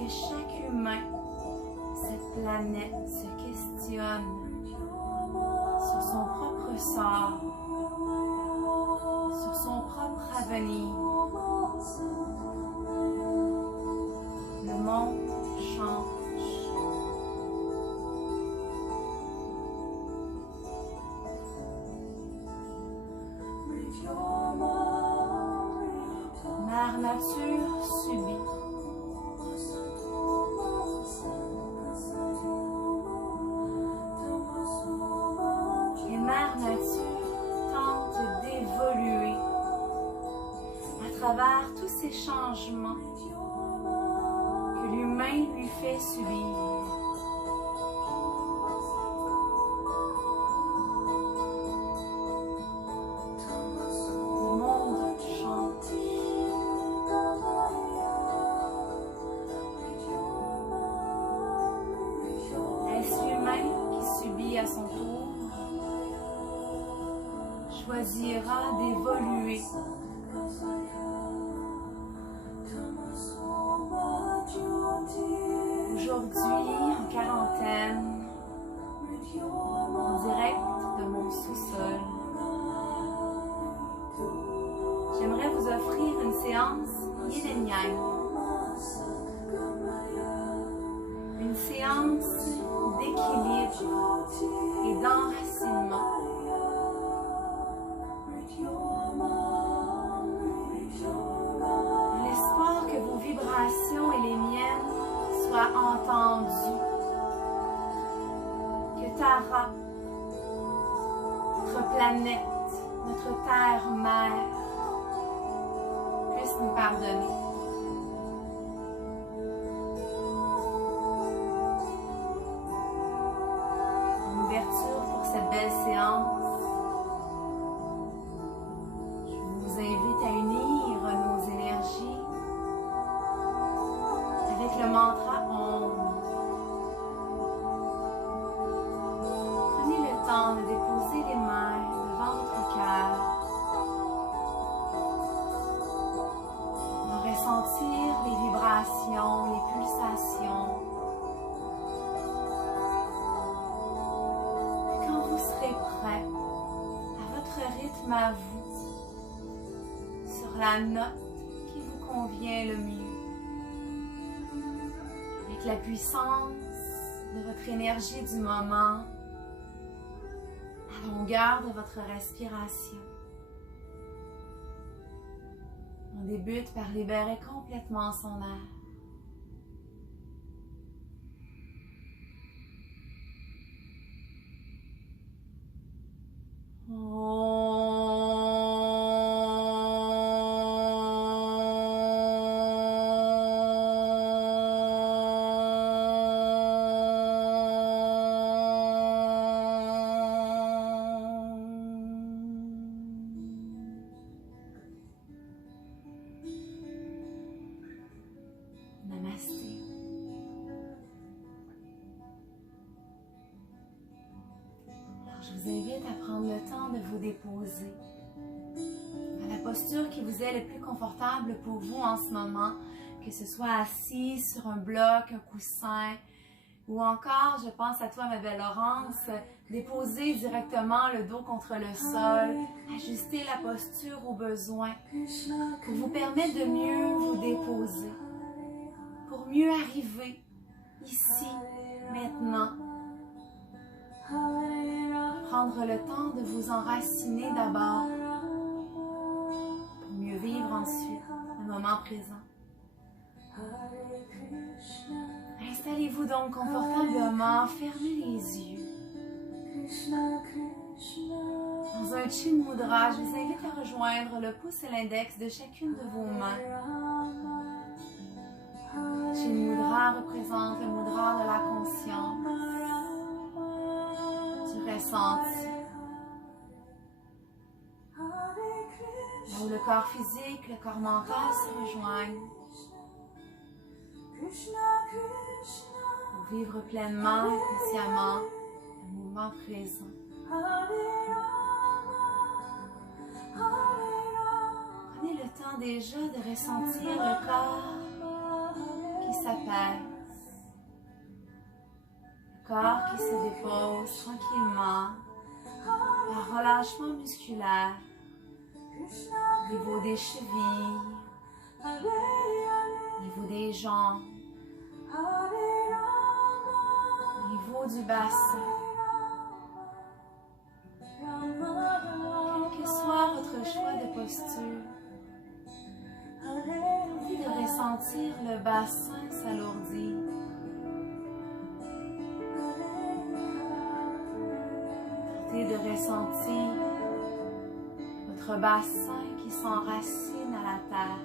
que chaque humain, cette planète, se questionne sur son propre sort, sur son propre avenir. Le monde change. Mère Nature subit. Et Mère Nature tente d'évoluer à travers tous ces changements que l'humain lui fait subir. À son tour, choisira d'évoluer. Aujourd'hui, en quarantaine, en direct de mon sous-sol, j'aimerais vous offrir une séance Yin et Yang. Une séance d'équilibre et d'enracinement. L'espoir que vos vibrations et les miennes soient entendues. Que Tara, notre planète, notre terre-mère, puisse nous pardonner. Pour cette belle séance, je vous invite à unir nos énergies avec le mantra Om. Prenez le temps de déposer les mains devant votre cœur, de ressentir les vibrations, les pulsations. Prêt à votre rythme à vous, sur la note qui vous convient le mieux, avec la puissance de votre énergie du moment, la longueur de votre respiration. On débute par libérer complètement son air. Namasté. Je vous invite à prendre le temps de vous déposer à la posture qui vous est le plus confortable pour vous en ce moment, que ce soit assis sur un bloc, un coussin, ou encore, je pense à toi ma belle Laurence, déposer directement le dos contre le sol, ajuster la posture au besoin pour vous permettre de mieux vous déposer, pour mieux arriver ici, maintenant. Prendre le temps de vous enraciner d'abord pour mieux vivre ensuite le moment présent. Installez-vous donc confortablement, fermez les yeux. Dans un Chin Mudra, je vous invite à rejoindre le pouce et l'index de chacune de vos mains. Chin Mudra représente le mudra de la conscience, du ressenti. Là où le corps physique, le corps mental se rejoignent. Pour vivre pleinement et consciemment le moment présent. Prenez le temps déjà de ressentir le corps qui s'apaise. Le corps qui se dépose tranquillement par relâchement musculaire au niveau des chevilles, au niveau des jambes, au niveau du bassin. Quel que soit votre choix de posture, tentez de ressentir le bassin s'alourdir. Tentez de ressentir votre bassin qui s'enracine à la terre.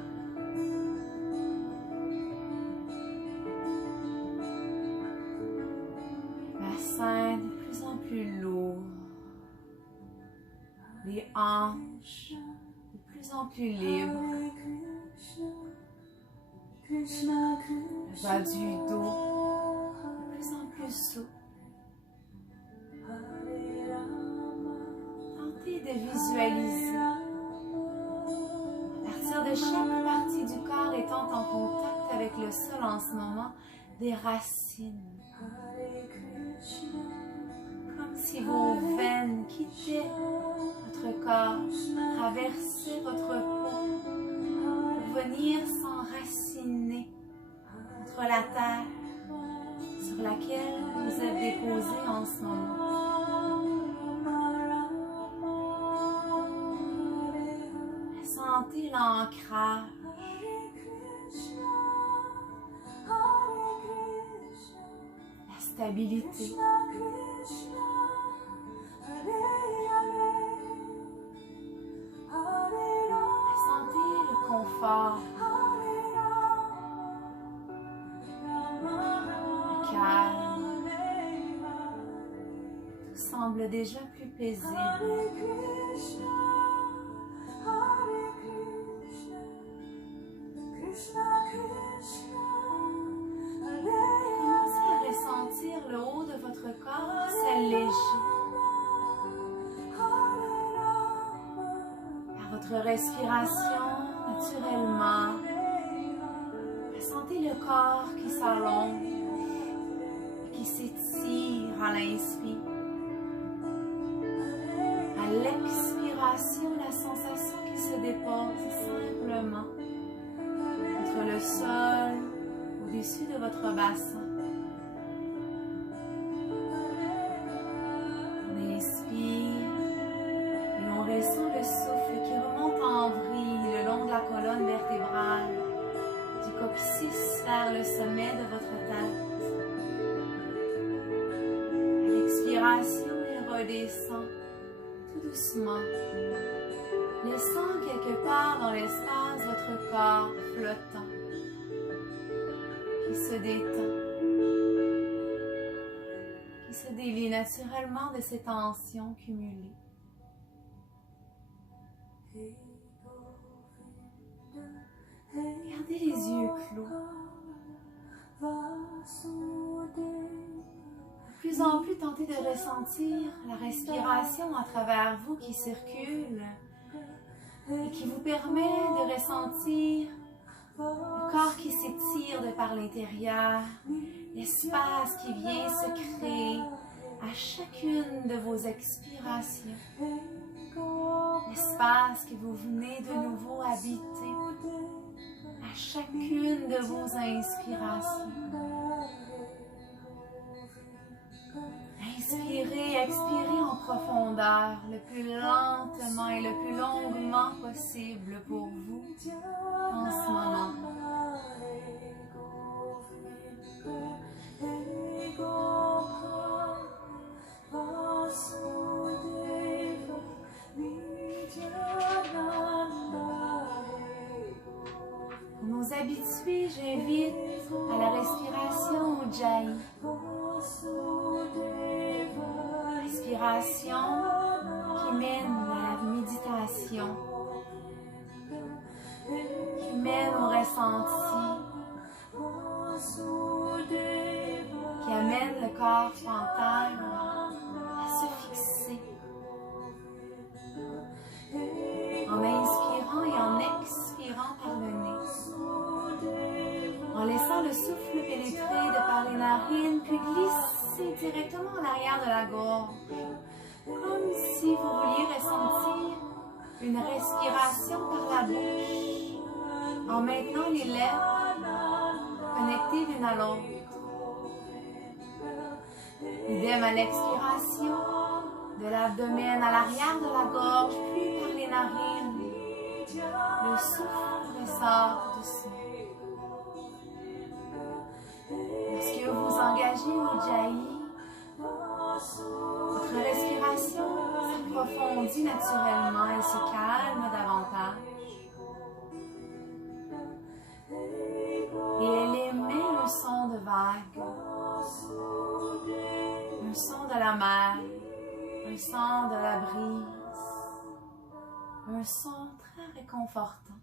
Bassin de plus en plus lourd. Les hanches de plus en plus libres. Le bas du dos de plus en plus souple. Tentez de visualiser, à partir de chaque partie du corps étant en contact avec le sol en ce moment, des racines. Comme si vos veines quittaient votre corps, traversaient votre peau, pour venir s'enraciner contre la terre sur laquelle vous êtes déposé en ce moment. Sentez l'ancrage. La stabilité. Sentez le confort. Le calme. Tout semble déjà plus paisible. Commencez à ressentir le haut de votre corps s'alléger. Par votre respiration, naturellement, ressentez le corps qui s'allonge et qui s'étire à l'inspire. À l'expiration, la sensation qui se dépose simplement entre le sol, au-dessus de votre bassin. On inspire et on ressent le souffle qui remonte en vrille le long de la colonne vertébrale, du coccyx vers le sommet de votre tête. À l'expiration, il redescend tout doucement, laissant quelque part dans l'espace votre corps flottant, qui se détend, qui se délie naturellement de ces tensions cumulées. Gardez les yeux clos. De plus en plus, tentez de ressentir la respiration à travers vous qui circule et qui vous permet de ressentir le corps qui s'étire de par l'intérieur, l'espace qui vient se créer à chacune de vos expirations, l'espace que vous venez de nouveau habiter à chacune de vos inspirations. Inspirez, expirez en profondeur, le plus lentement et le plus longuement possible pour vous en ce moment. Pour nous habituer, j'invite à la respiration Ujjayi. Respiration qui mène à la méditation, qui mène au ressenti, qui amène le corps frontal à se fixer. En inspirant et en expirant par le nez, en laissant le souffle pénétrer de par les narines, puis glisser directement en arrière de la gorge. Comme si vous vouliez ressentir une respiration par la bouche, en maintenant les lèvres connectées l'une à l'autre. Idem à l'expiration, de l'abdomen à l'arrière de la gorge, puis par les narines. Le souffle ressort doucement. Lorsque vous engagez Ujjayi, votre respiration s'approfondit naturellement et se calme davantage. Et elle émet un son de vague, un son de la mer, un son de la brise, un son très réconfortant.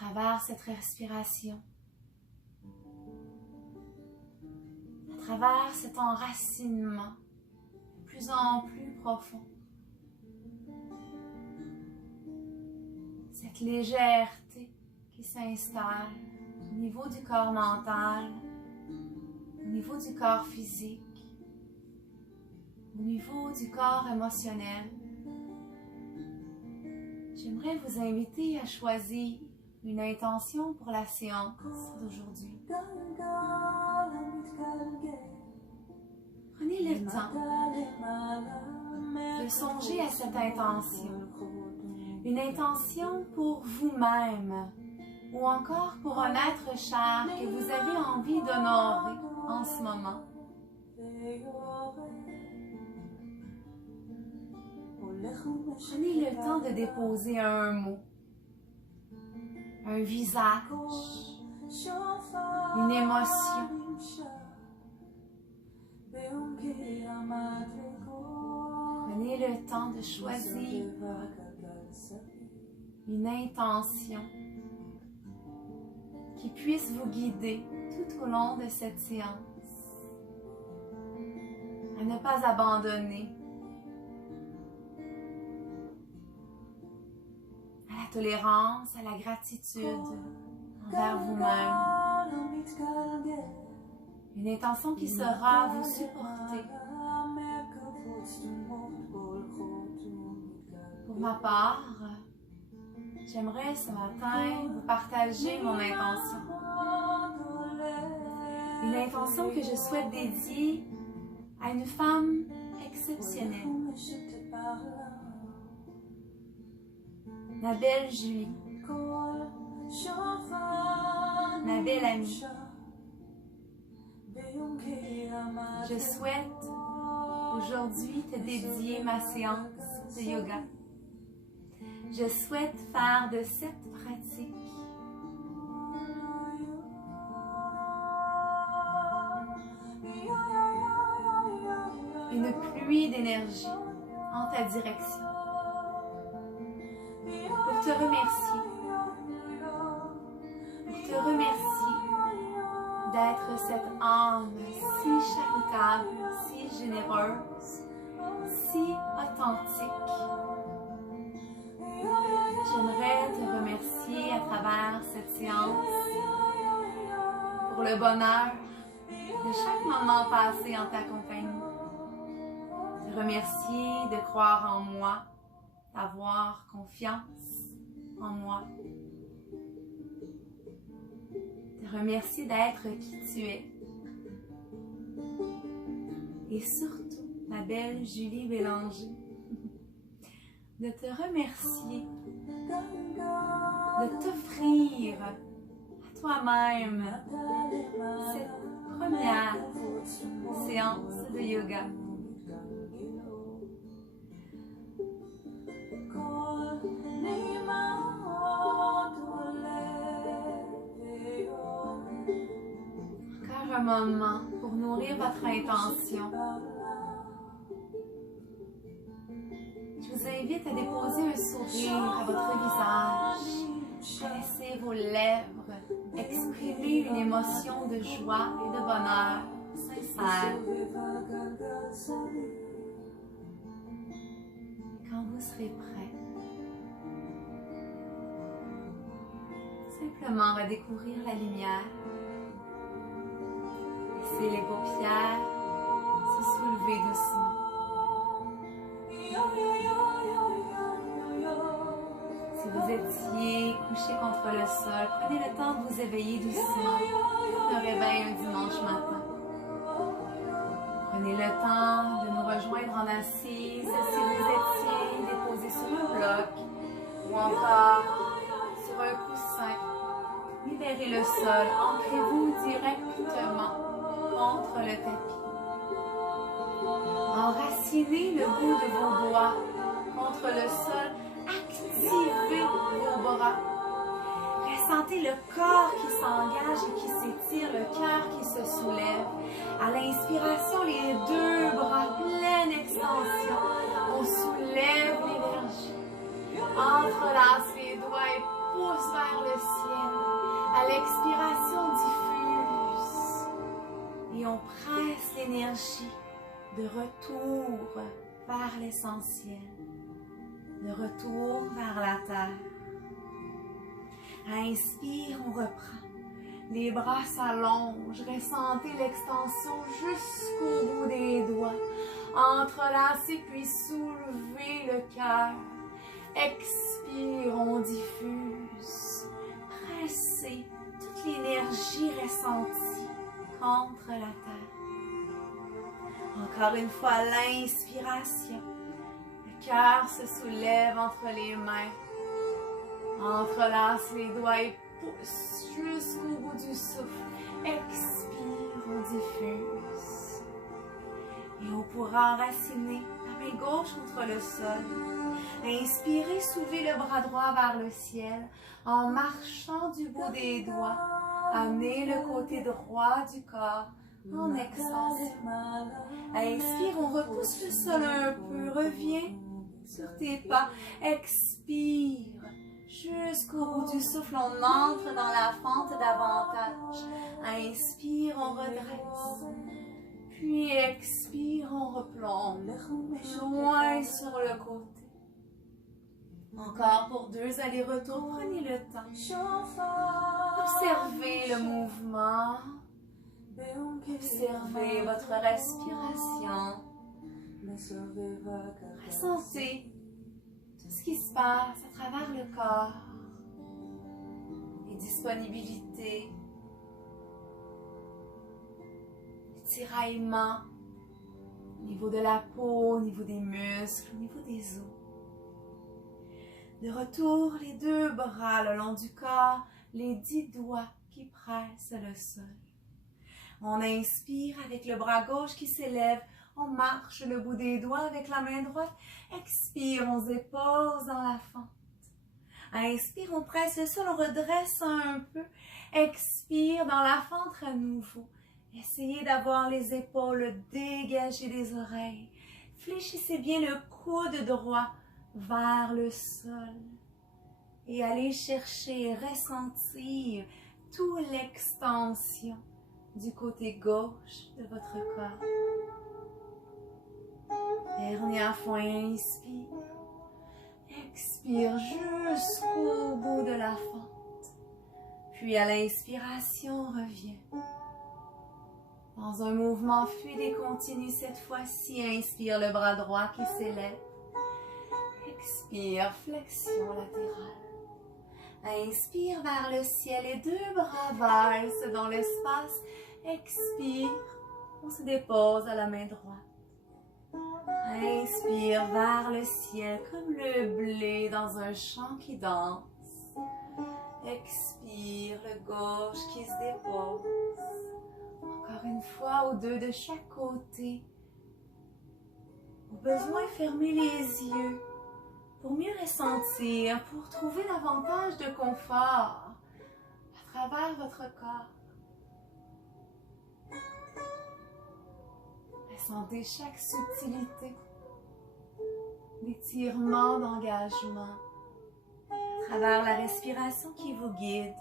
À travers cette respiration, à travers cet enracinement de plus en plus profond, cette légèreté qui s'installe au niveau du corps mental, au niveau du corps physique, au niveau du corps émotionnel. J'aimerais vous inviter à choisir une intention pour la séance d'aujourd'hui. Prenez le temps de songer à cette intention. Une intention pour vous-même ou encore pour un être cher que vous avez envie d'honorer en ce moment. Prenez le temps de déposer un mot, un visage, une émotion. Prenez le temps de choisir une intention qui puisse vous guider tout au long de cette séance, à ne pas abandonner, à la tolérance, à la gratitude envers vous-même. Une intention qui saura vous supporter. Pour ma part, j'aimerais ce matin vous partager mon intention. Une intention que je souhaite dédier à une femme exceptionnelle. Ma belle Julie. Ma belle amie. Je souhaite aujourd'hui te dédier ma séance de yoga. Je souhaite faire de cette pratique une pluie d'énergie en ta direction pour te remercier. Pour te remercier d'être cette âme si charitable, si généreuse, si authentique. J'aimerais te remercier à travers cette séance pour le bonheur de chaque moment passé en ta compagnie. Te remercier de croire en moi, d'avoir confiance en moi. Te remercier d'être qui tu es. Et surtout, ma belle Julie Bélanger, de te remercier, de t'offrir à toi-même cette première séance de yoga. Encore un moment pour nourrir votre intention. Je vous invite à déposer un sourire à votre visage, à laisser vos lèvres exprimer une émotion de joie et de bonheur sincère. Quand vous serez prêt, Simplement redécouvrir la lumière. Laissez les paupières se soulever doucement. Si vous étiez couché contre le sol, prenez le temps de vous éveiller doucement. Le réveil un dimanche matin. Prenez le temps de nous rejoindre en assise si vous étiez déposé sur un bloc ou encore sur un coussin. Libérez le sol, ancrez-vous directement contre le tapis. Enracinez le bout de vos doigts contre le sol, activez vos bras. Ressentez le corps qui s'engage et qui s'étire, le cœur qui se soulève. À l'inspiration, les deux bras, pleine extension. On soulève l'énergie. Entrelace les doigts et pousse vers le ciel. À l'expiration, diffuse. Et on presse l'énergie de retour vers l'essentiel. De retour vers la terre. Inspire, on reprend. Les bras s'allongent. Ressentez l'extension jusqu'au bout des doigts. Entrelacez puis soulevez le cœur. Expire, on diffuse. Pressez toute l'énergie ressentie contre la terre. Encore une fois, l'inspiration. Le cœur se soulève entre les mains. Entrelace les doigts et pousse jusqu'au bout du souffle. Expire, on diffuse. Et on pourra enraciner la main gauche contre le sol. Inspirez, soulevez le bras droit vers le ciel en marchant du bout des doigts. Amenez le côté droit du corps en extension. Inspire, on repousse le sol un peu. Reviens sur tes pas. Expire. Jusqu'au bout du souffle, on entre dans la fente davantage. Inspire, on redresse. Puis expire, on replonge. Loin sur le côté. Encore pour 2 allers-retours, prenez le temps. Observez le mouvement. Observez votre respiration. Ressentez tout ce qui se passe à travers le corps. Les disponibilités. Les tiraillements. Au niveau de la peau, au niveau des muscles, au niveau des os. De retour, les 2 bras le long du corps, les 10 doigts qui pressent le sol. On inspire avec le bras gauche qui s'élève. On marche le bout des doigts avec la main droite. Expire, on se dépose dans la fente. Inspire, on presse le sol, on redresse un peu. Expire, dans la fente à nouveau. Essayez d'avoir les épaules dégagées des oreilles. Fléchissez bien le coude droit vers le sol. Et allez chercher, ressentir toute l'extension du côté gauche de votre corps. Dernière fois, inspire. Expire jusqu'au bout de la fente. Puis à l'inspiration, reviens. Dans un mouvement fluide et continu cette fois-ci, inspire le bras droit qui s'élève. Expire, flexion latérale. Inspire vers le ciel et 2 bras valsent dans l'espace. Expire, on se dépose à la main droite. Inspire vers le ciel comme le blé dans un champ qui danse. Expire, le gauche qui se dépose. Encore une fois, ou 2 de chaque côté. Au besoin, fermez les yeux pour mieux ressentir, pour trouver davantage de confort à travers votre corps. Ressentez chaque subtilité, l'étirement d'engagement à travers la respiration qui vous guide.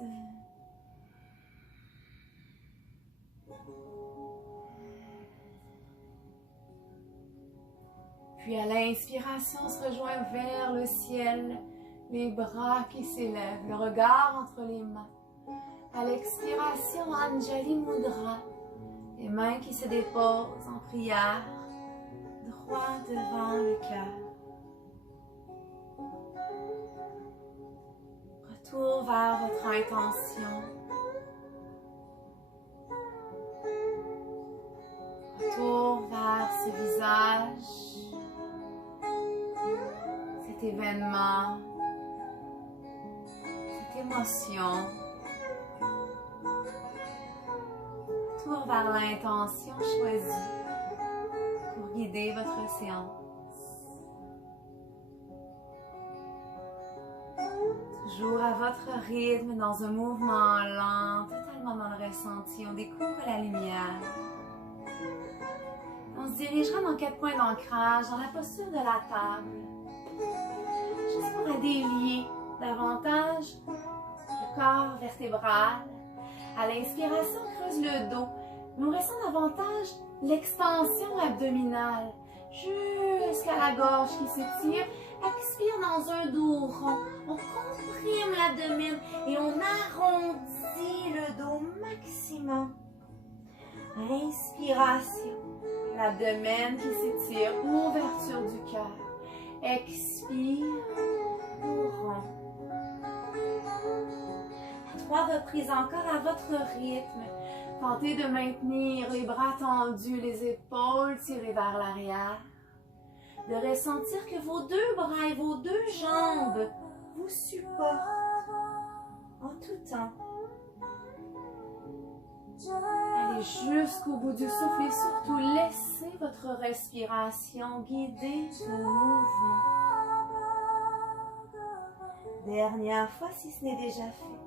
Puis à l'inspiration, on se rejoint vers le ciel. Les bras qui s'élèvent, le regard entre les mains. À l'expiration, Anjali Mudra. Les mains qui se déposent en prière, droit devant le cœur. Retour vers votre intention. Retour vers ce visage, cet événement, cette émotion. Retour vers l'intention choisie pour guider votre séance. Toujours à votre rythme, dans un mouvement lent, totalement dans le ressenti, on découvre la lumière. On se dirigera dans 4 points d'ancrage, dans la posture de la table. Juste pour délier davantage le corps vertébral. À l'inspiration, creuse le dos. Mais on ressent davantage l'extension abdominale jusqu'à la gorge qui s'étire. Expire dans un dos rond. On comprime l'abdomen et on arrondit le dos maximum. Inspiration. L'abdomen qui s'étire, ouverture du cœur. Expire, dos rond. À 3 reprises encore à votre rythme. Tentez de maintenir les bras tendus, les épaules tirées vers l'arrière. De ressentir que vos 2 bras et vos 2 jambes vous supportent en tout temps. Allez jusqu'au bout du souffle et surtout laissez votre respiration guider vos mouvements. Dernière fois si ce n'est déjà fait.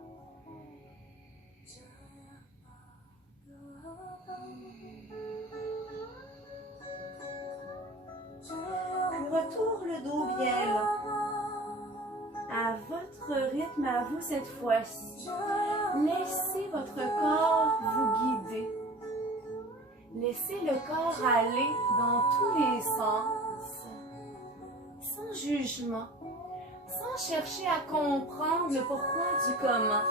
Puis retourne le dos bien long. À votre rythme, à vous cette fois-ci. Laissez votre corps vous guider. Laissez le corps aller dans tous les sens, sans jugement, sans chercher à comprendre le pourquoi du comment.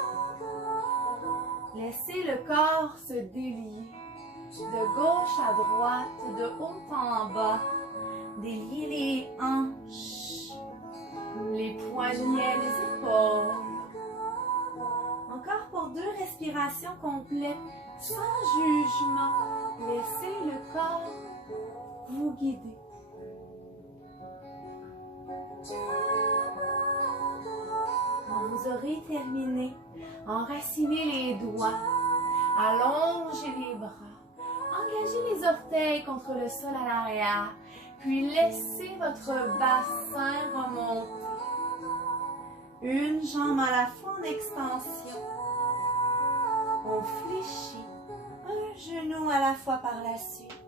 Laissez le corps se délier, de gauche à droite, de haut en bas. Déliez les hanches, les poignets, les épaules. Encore pour 2 respirations complètes, sans jugement. Laissez le corps vous guider. Quand vous aurez terminé, enracinez les doigts, allongez les bras, engagez les orteils contre le sol à l'arrière, puis laissez votre bassin remonter. Une jambe à la fois en extension. On fléchit un genou à la fois par la suite.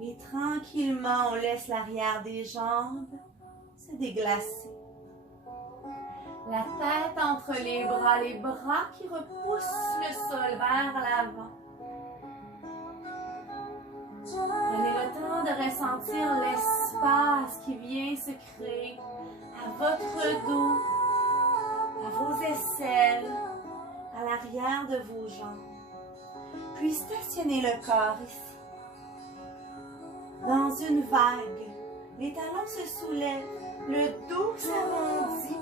Et tranquillement, on laisse l'arrière des jambes se déglacer. La tête entre les bras qui repoussent le sol vers l'avant. Prenez le temps de ressentir l'espace qui vient se créer à votre dos, à vos aisselles, à l'arrière de vos jambes. Puis stationnez le corps ici. Dans une vague, les talons se soulèvent, le dos s'arrondit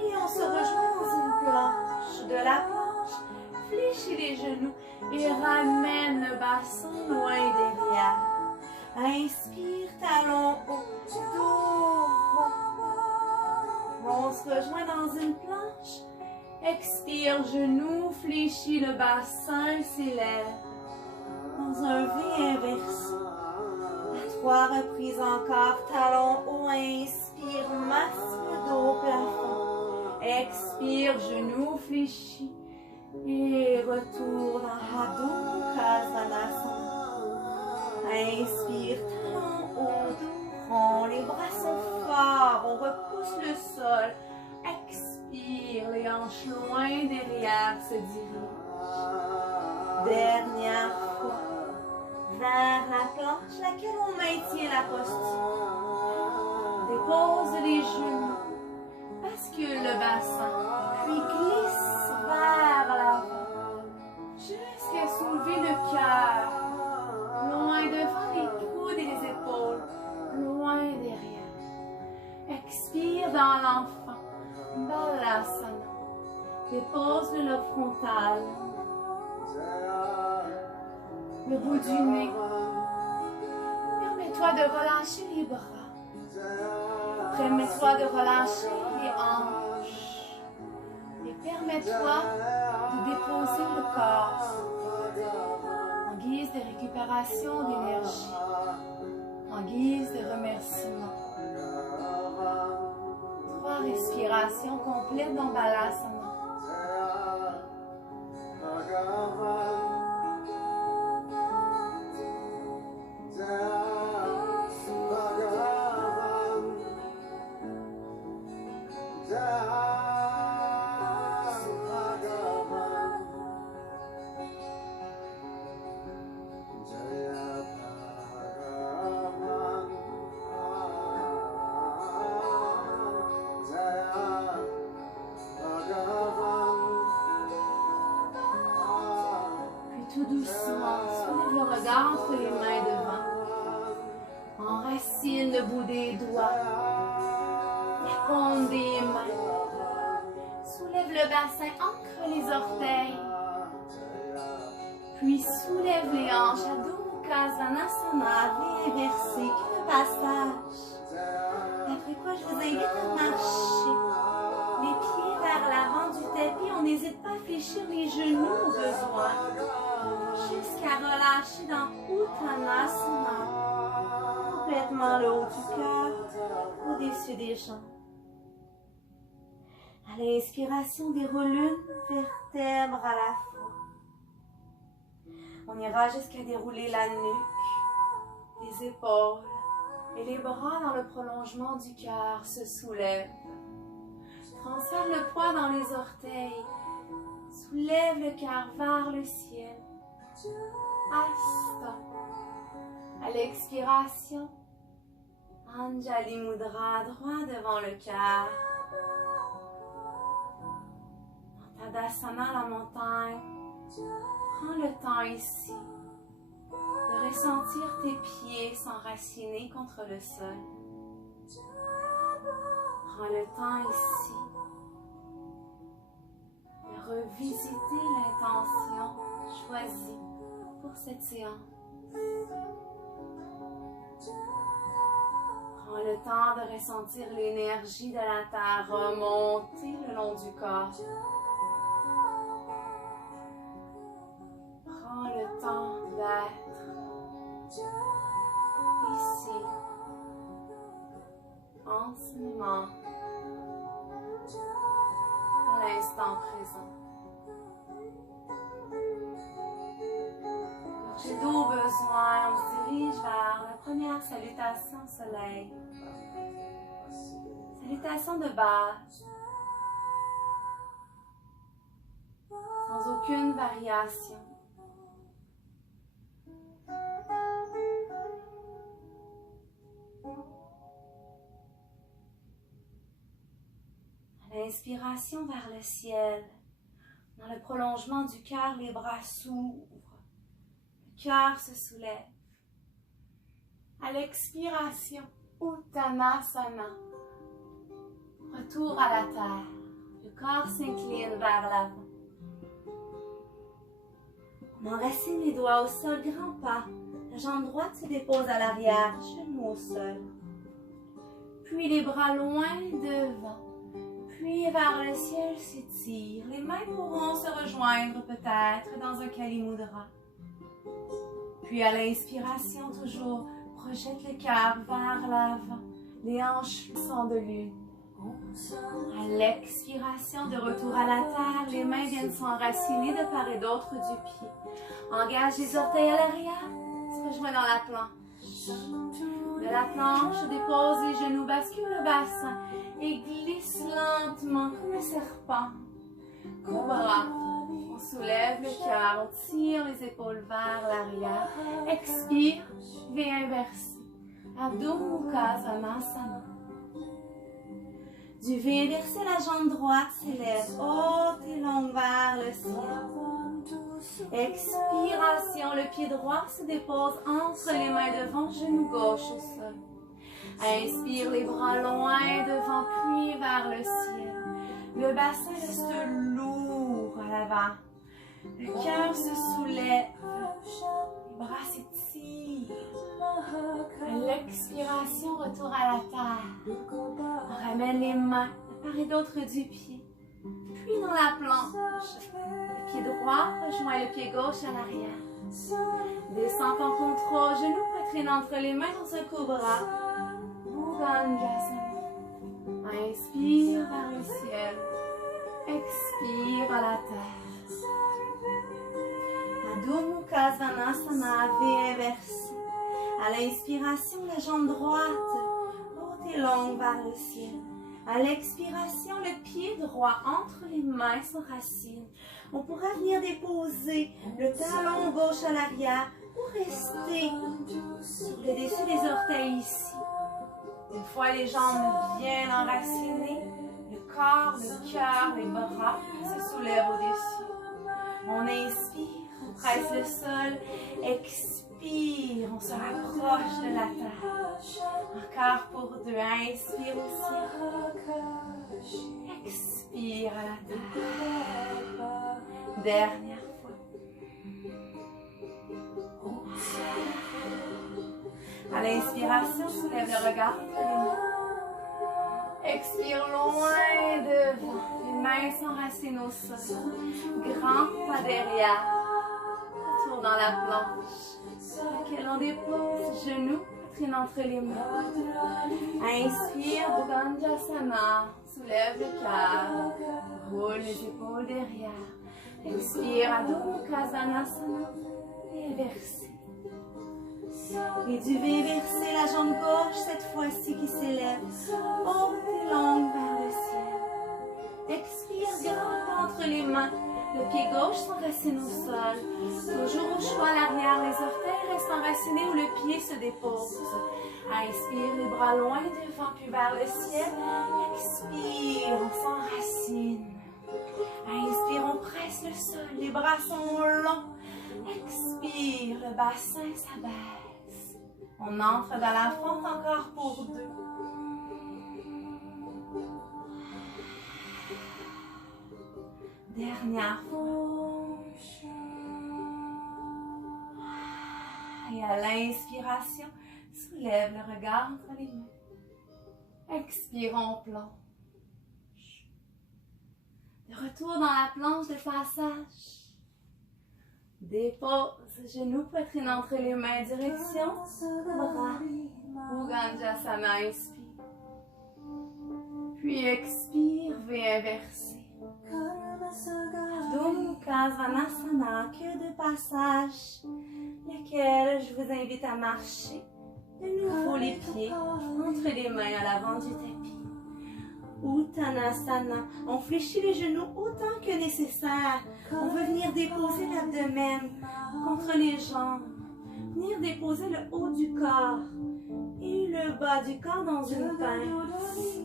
et on se rejoint dans une planche. De la planche, fléchis les genoux et ramène le bassin loin derrière. Inspire, talons hauts, dos rond. On se rejoint dans une planche. Expire, genoux, fléchis, le bassin s'élève. Dans un V inversé. À 3 reprises encore, talons hauts, inspire, masse le dos au plafond. Expire, genoux fléchis. Et retourne en Adho Mukha Svanasana. Inspire, talons hauts, dos rond, les bras sont forts, on repousse le sol. Expire, les hanches loin derrière se dirigent. Dernière fois, vers la planche, laquelle on maintient la posture. Dépose les genoux, bascule le bassin, puis glisse vers l'avant, jusqu'à soulever le cœur, loin devant les coudes et les épaules, loin derrière. Expire dans l'enfant, Balasana. Dépose le lobe frontal, le bout du nez. Permets-toi de relâcher les bras. Permets-toi de relâcher les hanches. Et permets-toi de déposer le corps en guise de récupération d'énergie, en guise de remerciement. 3 respirations complètes dans Balasana. Tout doucement, soulève le regard entre les mains devant. Enracine le bout des doigts. La paume des mains. Soulève le bassin, ancre les orteils. Puis soulève les hanches. Adho Mukha Svanasana, V inversé, que le passage. Après quoi, je vous invite à marcher. Les pieds vers l'avant du tapis. On n'hésite pas à fléchir les genoux au besoin. Jusqu'à relâcher dans Uttanasana, complètement le haut du cœur, au-dessus des jambes. À l'inspiration, déroule une vertèbre à la fois. On ira jusqu'à dérouler la nuque, les épaules et les bras dans le prolongement du cœur se soulèvent. Transfère le poids dans les orteils. Soulève le cœur vers le ciel. Asta. À l'expiration, Anjali Mudra, droit devant le cœur. Dans Tadasana, la montagne, prends le temps ici de ressentir tes pieds s'enraciner contre le sol. Prends le temps ici de revisiter l'intention choisie pour cette séance. Prends le temps de ressentir l'énergie de la terre remonter le long du corps. Prends le temps d'être ici, en ce moment, à l'instant présent. J'ai d'eau besoin, on se dirige vers la première salutation soleil. Salutation de base, sans aucune variation. À l'inspiration vers le ciel, dans le prolongement du cœur, les bras s'ouvrent. Le cœur se soulève. À l'expiration, Uttanasana. Retour à la terre. Le corps s'incline vers l'avant. On enracine les doigts au sol, grand pas. La jambe droite se dépose à l'arrière, genou au sol. Puis les bras loin devant. Puis vers le ciel s'étirent. Les mains pourront se rejoindre peut-être dans un Kali Mudra. Puis à l'inspiration toujours, projette le cœur vers l'avant. Les hanches sont de lune. À l'expiration, de retour à la terre, les mains viennent s'enraciner de part et d'autre du pied. Engage les orteils à l'arrière, se rejoint dans la planche. De la planche, dépose les genoux, bascule le bassin et glisse lentement comme un serpent. Cobra. On soulève le cœur, on tire les épaules vers l'arrière. Expire, V inversé. Adho Mukha Svanasana. Du V inversé, la jambe droite s'élève haute et longue vers le ciel. Expiration, le pied droit se dépose entre les mains devant, genou gauche au sol. Inspire, les bras loin devant, puis vers le ciel. Le bassin reste lourd à l'avant. Le cœur se soulève. Les bras s'étirent. À l'expiration, retour à la terre. On ramène les mains de part et d'autre du pied. Puis dans la planche, le pied droit rejoint le pied gauche à l'arrière. Descends en contrôle, genou poitrine entre les mains dans un cobra. Bhujangasana. Inspire vers le ciel. Expire à la terre. Adho Mukha Svanasana, V inversé. À l'inspiration, la jambe droite, haute et longue vers le ciel. À l'expiration, le pied droit entre les mains s'enracine. On pourra venir déposer le talon gauche à l'arrière ou rester sur le dessus des orteils ici. Une fois les jambes bien enracinées, le corps, le cœur, les bras se soulèvent au-dessus. On inspire, on presse le sol, expire, on se rapproche de la terre. Encore pour deux, inspire aussi. Expire à la terre. Dernière fois. À l'inspiration, soulève le regard entre les mains. Expire loin devant. Les mains s'enracinent au sol. Grand pas derrière. Retour dans la planche. Laquelle on dépose genoux, poitrine entre les mains. Inspire, Bhujangasana. Soulève le cœur. Roule les épaules derrière. Expire, Adho Mukha Svanasana. Et inversé. Et du V inversé, la jambe gauche cette fois-ci qui s'élève, haute et longue vers le ciel. Expire, grand pas entre les mains, le pied gauche s'enracine au sol. Toujours au choix à l'arrière, les orteils restent enracinés où le pied se dépose. Inspire, les bras loin devant puis vers le ciel. Expire, on s'enracine. Inspire, on presse le sol, les bras sont longs. Expire, le bassin s'abaisse. On entre dans la fente encore pour deux. Dernière fois. Et à l'inspiration, soulève le regard entre les mains. Expire, on plonge. De retour dans la planche de passage. Dépose, genoux, poitrine entre les mains, direction bras. Bhujangasana, inspire. Puis expire, V inversé. Adho Mukha Svanasana, queue de passage, laquelle je vous invite à marcher de nouveau les pieds entre les mains à l'avant du tapis. Uttanasana, on fléchit les genoux autant que nécessaire. On veut venir déposer l'abdomen contre les jambes. Venir déposer le haut du corps et le bas du corps dans une pince.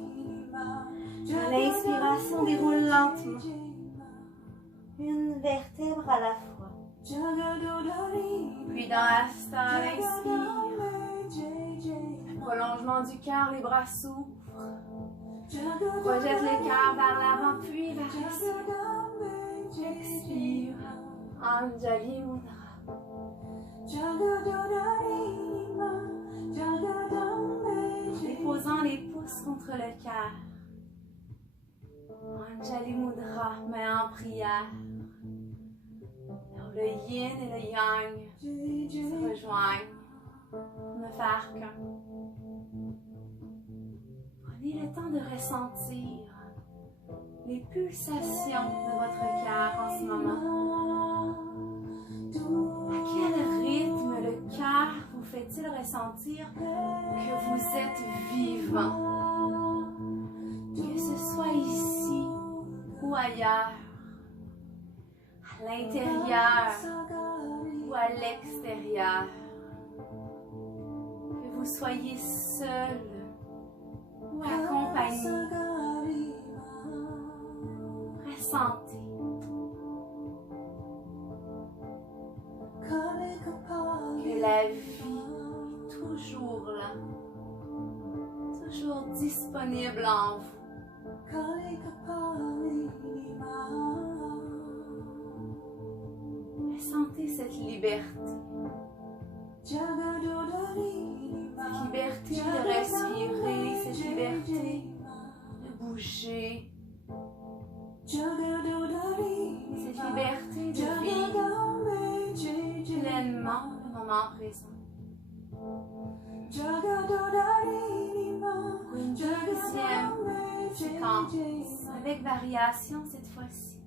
À l'inspiration, déroule lentement. Une vertèbre à la fois. Puis dans Hasta, inspire. Le prolongement du cœur, les bras s'ouvrent. Projette le cœur vers l'avant, puis vers le ciel. Expire. Anjali Mudra. Déposant les pouces contre le cœur. Anjali Mudra, main en prière. Le yin et le yang se rejoignent. Ne faire qu'un. Prenez le temps de ressentir les pulsations de votre cœur en ce moment. À quel rythme le cœur vous fait-il ressentir que vous êtes vivant? Que ce soit ici ou ailleurs, à l'intérieur ou à l'extérieur. Que vous soyez seul ou accompagné, Ressentez. Que la vie est toujours là, toujours disponible en vous. Ressentez cette liberté. Cette liberté de respirer, cette liberté de bouger. Cette liberté de vivre pleinement le moment présent. Une deuxième séquence avec variation cette fois-ci.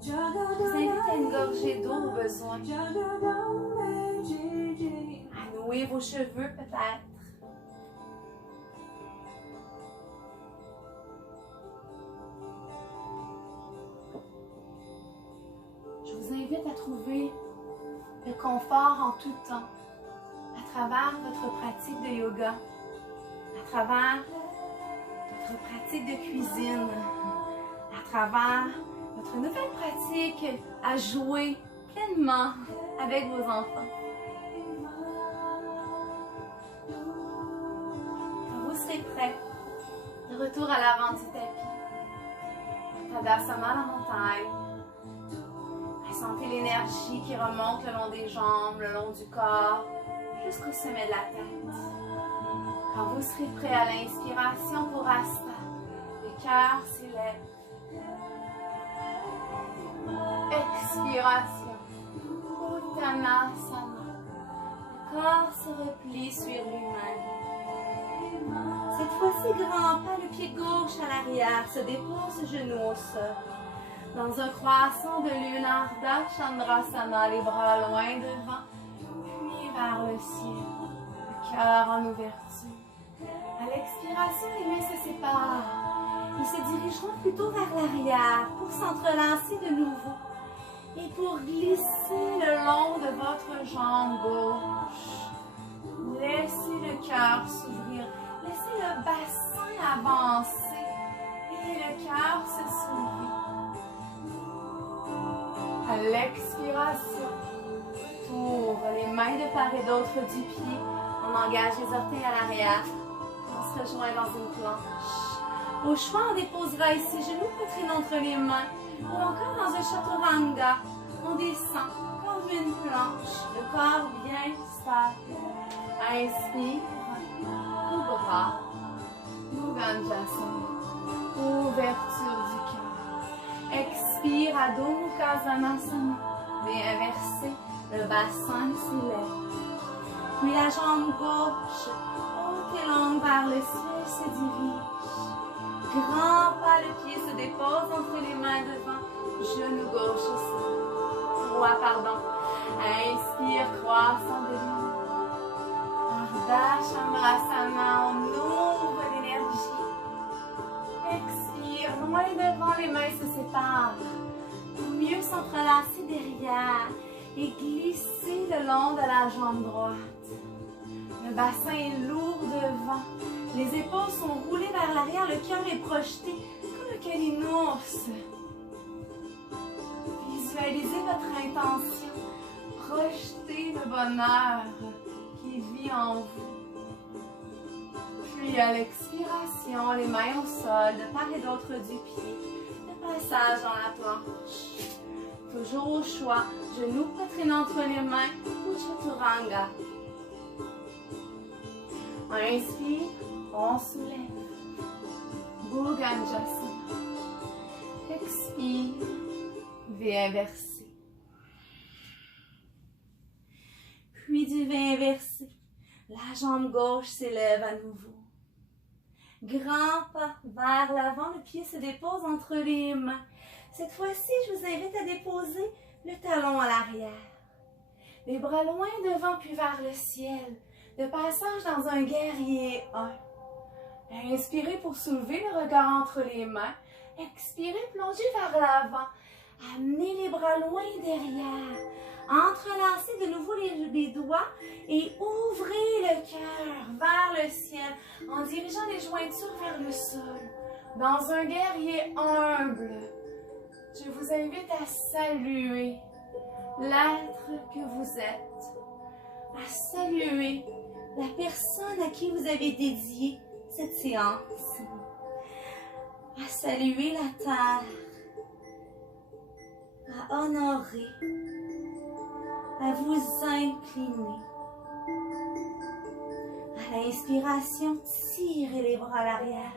Je vous invite à une gorgée d'eau au besoin. À nouer vos cheveux peut-être. Je vous invite à trouver le confort en tout temps, à travers votre pratique de yoga, à travers votre pratique de cuisine, à travers votre nouvelle pratique à jouer pleinement avec vos enfants. Quand vous serez prêts, de retour à l'avant du tapis, Tadasana la montagne. Sentez l'énergie qui remonte le long des jambes, le long du corps, jusqu'au sommet de la tête. Quand vous serez prêt à l'inspiration pour Asta, le cœur s'élève. Expiration. Uttanasana. Le corps se replie sur lui-même. Cette fois-ci, grand pas, le pied gauche à l'arrière, se dépose genou au sol. Dans un croissant de lune, Ardha Chandrasana, les bras loin devant, puis vers le ciel, le cœur en ouverture. À l'expiration, les mains se séparent. Ils se dirigeront plutôt vers l'arrière pour s'entrelacer de nouveau et pour glisser le long de votre jambe gauche. Laissez le cœur s'ouvrir, laissez le bassin avancer et le cœur se soulever. À l'expiration, tour les mains de part et d'autre du pied. On engage les orteils à l'arrière. On se rejoint dans une planche. Au choix, on déposera ici genoux poitrine entre les mains. Ou encore dans un chaturanga. On descend comme une planche. Le corps bien stable. Inspire. Cobra. Muganjasana. Ouverture du cœur. Expire, Adho Mukha Svanasana. Bien inversé, le bassin s'élève. Puis la jambe gauche, haute et longue vers le ciel, se dirige. Grand pas, le pied se dépose entre les mains devant. Genou gauche aussi. Droit, pardon. Inspire, croissant de lune. Ardha Chandrasana, on ouvre l'énergie. Expire, loin devant, les mains se séparent. Pour mieux s'entrelacer derrière et glisser le long de la jambe droite. Le bassin est lourd devant. Les épaules sont roulées vers l'arrière, le cœur est projeté comme un calinours. Visualisez votre intention. Projetez le bonheur qui vit en vous. Puis à l'expiration, les mains au sol, de part et d'autre du pied. Le passage dans la planche. Toujours au choix, genoux poitrine entre les mains ou chaturanga. On inspire, on soulève. Bhujangasana. Expire, V inversé. Puis du V inversé, la jambe gauche s'élève à nouveau. Grand pas vers l'avant, le pied se dépose entre les mains. Cette fois-ci, je vous invite à déposer le talon à l'arrière. Les bras loin devant puis vers le ciel. De passage dans un guerrier 1. Inspirez pour soulever le regard entre les mains. Expirez, plongez vers l'avant. Amenez les bras loin derrière. Entrelacez de nouveau les doigts et ouvrez le cœur vers le ciel en dirigeant les jointures vers le sol. Dans un guerrier humble, Je vous invite à saluer l'être que vous êtes, à saluer la personne à qui vous avez dédié cette séance, à saluer la terre, à honorer, à vous incliner. À l'inspiration, tirez les bras à l'arrière,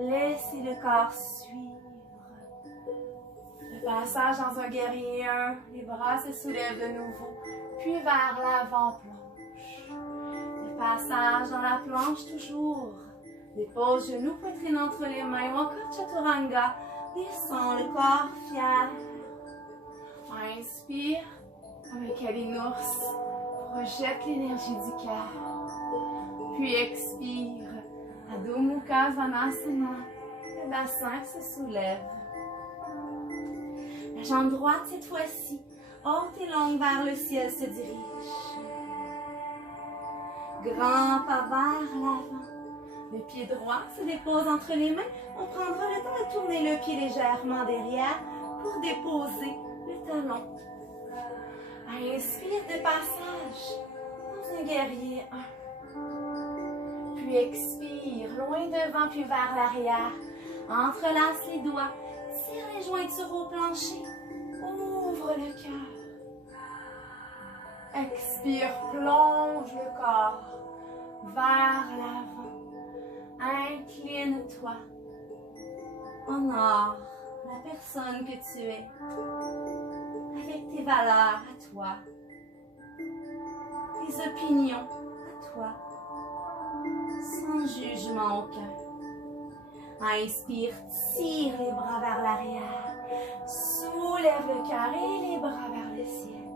laissez le corps suivre. Le passage dans un guerrier 1, les bras se soulèvent de nouveau, puis vers l'avant planche. Le passage dans la planche toujours. Dépose genoux, poitrine entre les mains ou encore chaturanga. Descend le corps fier. Inspire comme un calinours. Projette l'énergie du cœur. Puis expire. Adho Mukha Svanasana. Le bassin se soulève. La jambe droite cette fois-ci, haute et longue vers le ciel se dirige. Grand pas vers l'avant. Le pied droit se dépose entre les mains. On prendra le temps de tourner le pied légèrement derrière pour déposer le talon. Inspire de passage dans un guerrier 1. Puis expire, loin devant puis vers l'arrière. Entrelace les doigts, tire les jointures au plancher. Ouvre le cœur. Expire, plonge le corps vers l'avant. Incline-toi. Honore la personne que tu es avec tes valeurs à toi, tes opinions à toi, sans jugement aucun. Inspire, tire les bras vers l'arrière, soulève le cœur et les bras vers le ciel.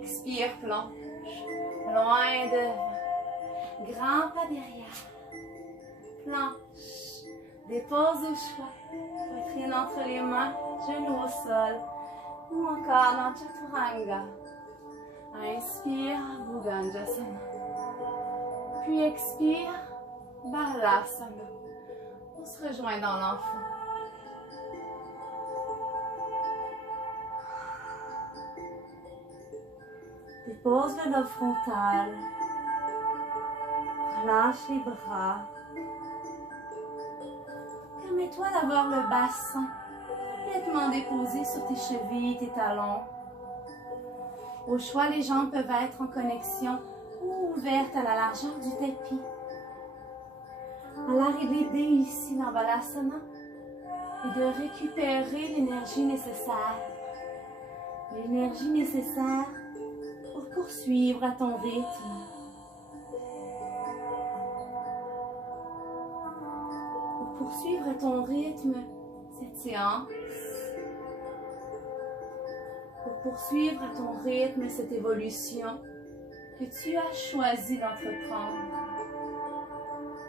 Expire, plonge, loin devant, grand pas derrière, planche, dépose au choix, poitrine entre les mains, genoux au sol, ou encore dans Chaturanga. Inspire, Bhujangasana. Puis expire, Balasana. On se rejoint dans l'enfant. Dépose le lobe frontal. Relâche les bras. Permets-toi d'avoir le bassin complètement déposé sur tes chevilles, tes talons. Au choix, les jambes peuvent être en connexion ou ouvertes à la largeur du tapis. À l'arrivée d'idée ici dans Balasana et de récupérer l'énergie nécessaire. L'énergie nécessaire pour poursuivre à ton rythme. Pour poursuivre à ton rythme cette séance. Pour poursuivre à ton rythme cette évolution que tu as choisi d'entreprendre.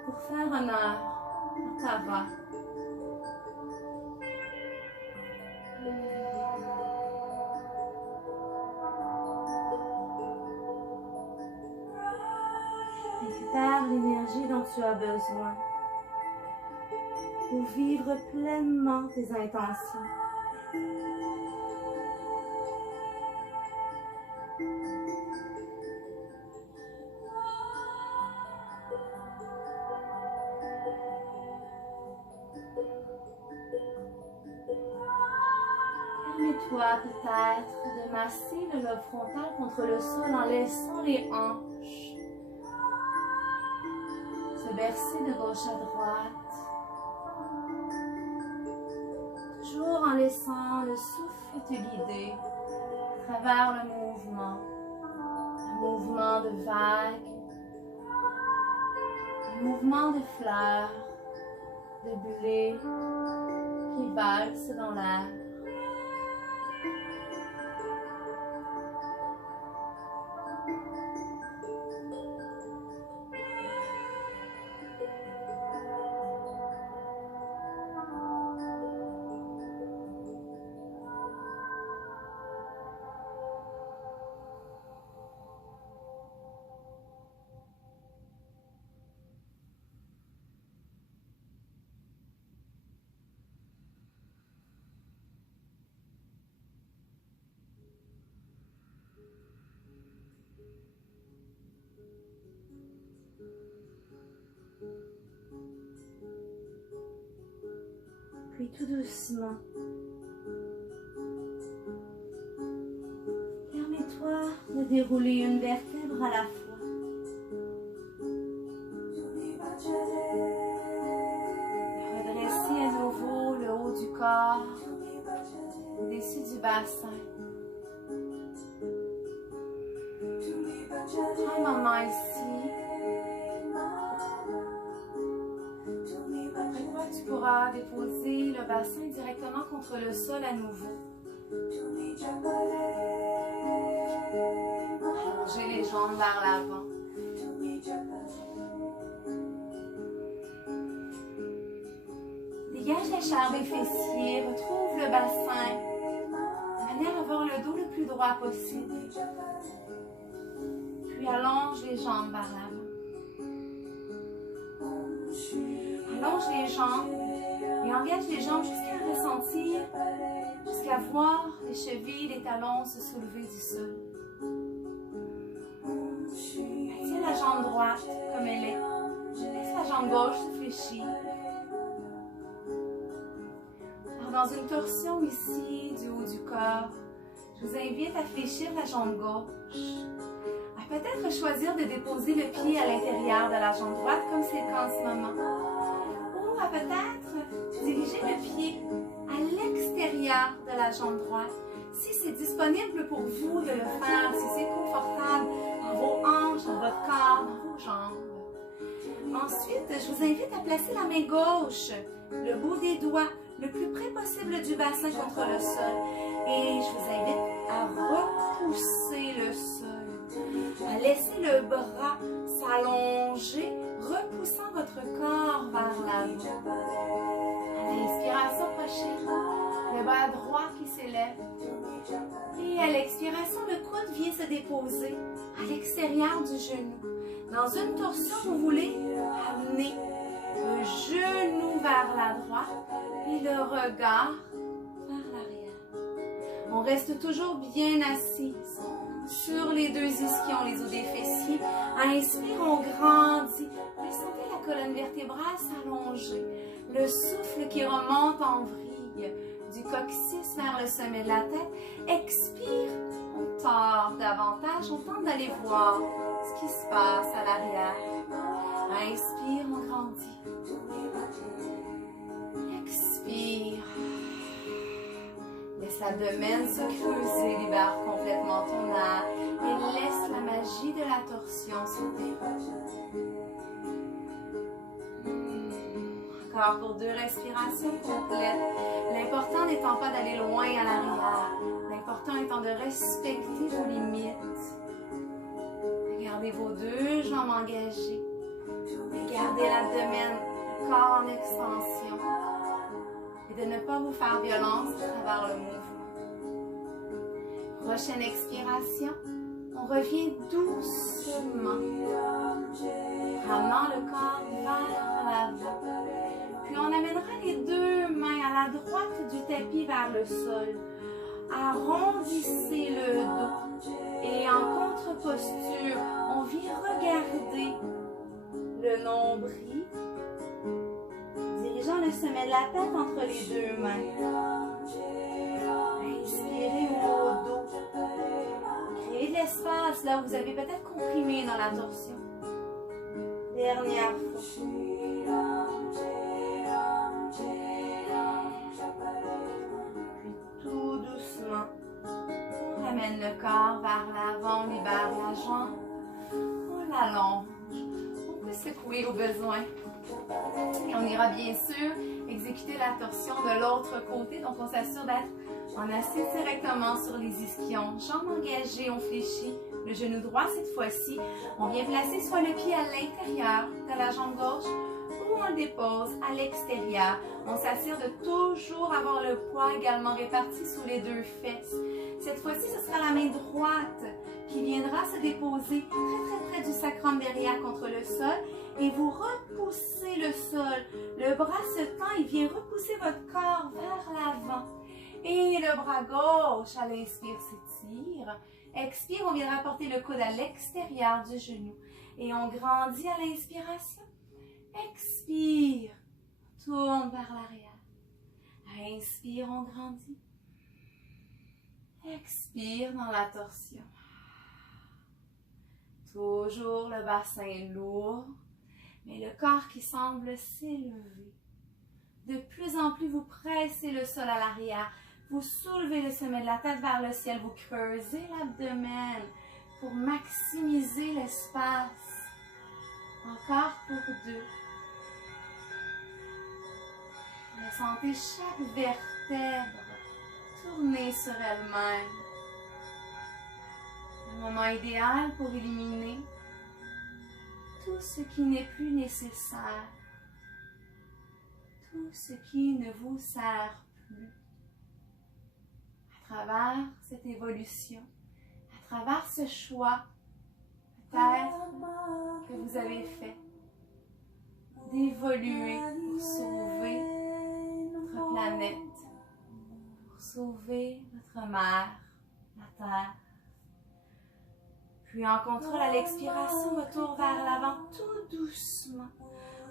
Pour faire honneur à ta voix. Récupère l'énergie dont tu as besoin pour vivre pleinement tes intentions. Permets-toi peut-être de masser le lobe frontal contre le sol en laissant les hanches se bercer de gauche à droite. Toujours en laissant le souffle te guider à travers le mouvement de vagues, le mouvement de fleurs, de blés qui valsent dans l'air. Puis tout doucement, permets-toi de dérouler une vertèbre à la fois. Redresser à nouveau le haut du corps, au-dessus du bassin. Prends un moment ici. Après quoi, tu pourras déposer le bassin directement contre le sol à nouveau. Allonger les jambes vers l'avant. Dégage la chair des fessiers, retrouve le bassin, de manière à avoir le dos le plus droit possible. Puis allonge les jambes vers l'avant. Allonge les jambes et engage les jambes jusqu'à ressentir, jusqu'à voir les chevilles, les talons se soulever du sol. Tiens la jambe droite comme elle est. Laisse la jambe gauche se fléchir. Alors dans une torsion ici du haut du corps, je vous invite à fléchir la jambe gauche. À peut-être choisir de déposer le pied à l'intérieur de la jambe droite comme c'est le cas en ce moment. Ou à peut-être diriger le pied à l'extérieur de la jambe droite. Si c'est disponible pour vous de le faire, si c'est confortable dans vos hanches, dans votre corps, dans vos jambes. Ensuite, je vous invite à placer la main gauche, le bout des doigts, le plus près possible du bassin contre le sol. Et je vous invite à repousser le sol, à laisser le bras s'allonger, repoussant votre corps vers l'avant. À l'inspiration prochaine, le bas droit qui s'élève. Et à l'expiration, le coude vient se déposer à l'extérieur du genou. Dans une torsion, vous voulez amener le genou vers la droite et le regard vers l'arrière. On reste toujours bien assis sur les deux ischions, les os des fessiers. Inspire, on grandit. Ressentez la colonne vertébrale s'allonger. Le souffle qui remonte en vrille du coccyx vers le sommet de la tête. Expire, on tord davantage, on tente d'aller voir ce qui se passe à l'arrière. Inspire, on grandit. Expire. Laisse l'abdomen se creuser, libère complètement ton âme et laisse la magie de la torsion s'opérer. Encore pour 2 respirations complètes. L'important n'étant pas d'aller loin à l'arrière. L'important étant de respecter vos limites. Gardez vos 2 jambes engagées. Gardez l'abdomen, le corps en extension. Et de ne pas vous faire violence à travers le mouvement. Prochaine expiration, on revient doucement, ramenant le corps vers l'avant. Puis on amènera les 2 mains à la droite du tapis vers le sol. Arrondissez le dos et en contre-posture, on vient regarder le nombril, dirigeant le sommet de la tête entre les 2 mains. Inspirez au dos. Créez de l'espace là où vous avez peut-être comprimé dans la torsion. Dernière fois. Puis tout doucement, on ramène le corps vers l'avant, on libère la jambe, on l'allonge. On peut secouer au besoin. Et on ira bien sûr exécuter la torsion de l'autre côté. Donc on s'assure d'être en assis directement sur les ischions. Jambes engagées, on fléchit. Le genou droit cette fois-ci. On vient placer soit le pied à l'intérieur de la jambe gauche ou on le dépose à l'extérieur. On s'assure de toujours avoir le poids également réparti sous les 2 fesses. Cette fois-ci, ce sera la main droite qui viendra se déposer très près du sacrum derrière contre le sol et vous repoussez le sol. Le bras se tend, il vient repousser votre corps vers l'avant. Et le bras gauche à l'inspire s'étire Expire, on vient rapporter le coude à l'extérieur du genou. Et on grandit à l'inspiration. Expire, tourne vers l'arrière. Inspire, on grandit. Expire dans la torsion. Toujours le bassin lourd, mais le corps qui semble s'élever. De plus en plus, vous pressez le sol à l'arrière. Vous soulevez le sommet de la tête vers le ciel. Vous creusez l'abdomen pour maximiser l'espace. Encore pour 2. Ressentez chaque vertèbre tourner sur elle-même. Le moment idéal pour éliminer tout ce qui n'est plus nécessaire. Tout ce qui ne vous sert plus. À travers cette évolution, à travers ce choix, peut-être que vous avez fait, d'évoluer pour sauver notre planète, pour sauver notre mère, la Terre. Puis en contrôle à l'expiration, retour vers l'avant tout doucement.